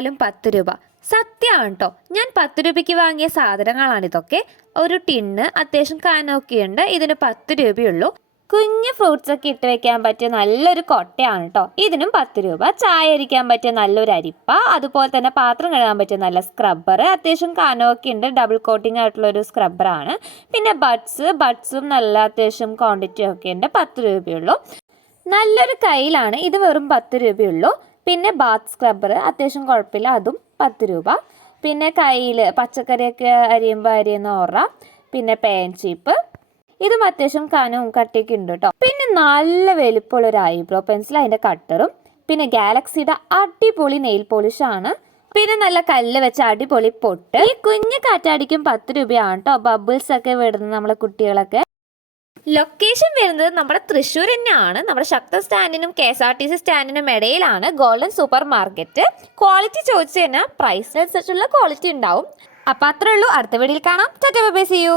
കണ്ടാലും 10 രൂപ. സത്യമാണ് കേട്ടോ. ഞാൻ 10 രൂപയ്ക്ക് വാങ്ങിയ സാധനങ്ങളാണ് ഇതൊക്കെ. ഒരു ടിന്ന് അത്യാവശ്യം കനമൊക്കെയുണ്ട്. ഇതിന് 10 രൂപയുള്ളൂ. കുഞ്ഞ് ഫ്രൂട്ട്സ് ഒക്കെ ഇട്ട് വെക്കാൻ പറ്റിയ നല്ലൊരു കൊട്ടയാണ് കേട്ടോ. ഇതിനും 10 രൂപ. ചായ അരിക്കാൻ പറ്റിയ നല്ലൊരു അരിപ്പ, അതുപോലെ തന്നെ പാത്രം കഴുകാൻ പറ്റിയ നല്ല സ്ക്രബ്ബർ, അത്യാവശ്യം കനമൊക്കെ ഉണ്ട്, ഡബിൾ കോട്ടിംഗ് ആയിട്ടുള്ളൊരു സ്ക്രബ്ബറാണ്. പിന്നെ ബഡ്സും നല്ല അത്യാവശ്യം ക്വാണ്ടിറ്റി ഒക്കെ ഉണ്ട്, 10 രൂപയുള്ളൂ. നല്ലൊരു കയ്യിലാണ്, ഇത് വെറും 10 രൂപയുള്ളൂ. പിന്നെ ബാത്ത് സ്ക്രബ്ബർ അത്യാവശ്യം കുഴപ്പമില്ല, അതും 10 രൂപ. പിന്നെ കയ്യിൽ പച്ചക്കറിയൊക്കെ അരിയുന്ന ഓറ, പിന്നെ പേൻ ചീപ്പ്, ഇതും അത്യാവശ്യം കനവും കട്ടിയൊക്കെ ഉണ്ട് കേട്ടോ. പിന്നെ നല്ല വലിപ്പമുള്ളൊരു ഐബ്രോ പെൻസിൽ, അതിൻ്റെ കട്ടറും, പിന്നെ ഗാലക്സിയുടെ അടിപൊളി നെയിൽ പോളിഷാണ്. പിന്നെ നല്ല കല്ല് വെച്ച അടിപൊളി പൊട്ട്. ഈ കുഞ്ഞ് കാറ്റാടിക്കും 10 രൂപയാണ് കേട്ടോ. ബബിൾസ് ഒക്കെ വിടുന്നത് നമ്മളെ കുട്ടികളൊക്കെ. ലൊക്കേഷൻ വരുന്നത് നമ്മുടെ തൃശ്ശൂർ തന്നെയാണ്. നമ്മുടെ ശക്ത സ്റ്റാൻഡിനും KSRTC സ്റ്റാൻഡിനും ഇടയിലാണ് ഗോൾഡൻ സൂപ്പർ മാർക്കറ്റ്. ക്വാളിറ്റി ചോദിച്ചു കഴിഞ്ഞാൽ പ്രൈസിനനുസരിച്ചുള്ള ക്വാളിറ്റി ഉണ്ടാവും. അപ്പം അത്രേ ഉള്ളൂ. അടുത്ത വീഡിയോയിൽ കാണാം. Tata bye bye, see U.